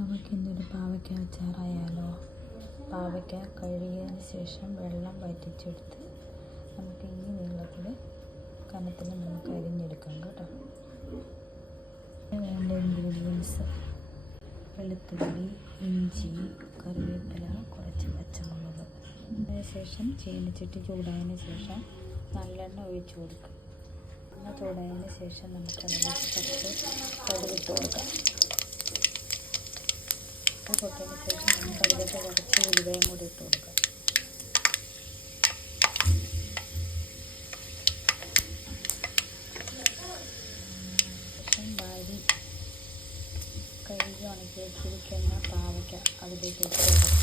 നമുക്കിന്നൊരു പാവയ്ക്ക അച്ചാറായാലോ. പാവയ്ക്ക കഴുകിയതിന് ശേഷം വെള്ളം വറ്റിച്ചെടുത്ത് നമുക്ക് ഈ നീളത്തിൽ കനത്തിൽ നമുക്ക് അരിഞ്ഞെടുക്കാം കേട്ടോ. വേണ്ട ഇൻഗ്രീഡിയൻസ്: വെളുത്തുള്ളി, ഇഞ്ചി, കറിവേപ്പില, കുറച്ച് പച്ചമുളക്. അതിനുശേഷം ചീനച്ചട്ടി ചൂടായതിന് ശേഷം നല്ലെണ്ണ ഒഴിച്ചു കൊടുക്കുക. എണ്ണ ചൂടായതിന് ശേഷം നമുക്കതിലേക്ക് കുറച്ച് കടുകിട്ട് കൊടുക്കാം. പൊട്ടതിന് ശേഷം നമുക്കതിലേക്ക് കുറച്ച് ഉലുവയും കൂടി ഇട്ട് കൊടുക്കാം. ശേഷം കഴുകി ഉണക്കി വെച്ചിരിക്കുന്ന പാവയ്ക്ക അതിലേക്ക് ഇട്ട് കൊടുക്കാം.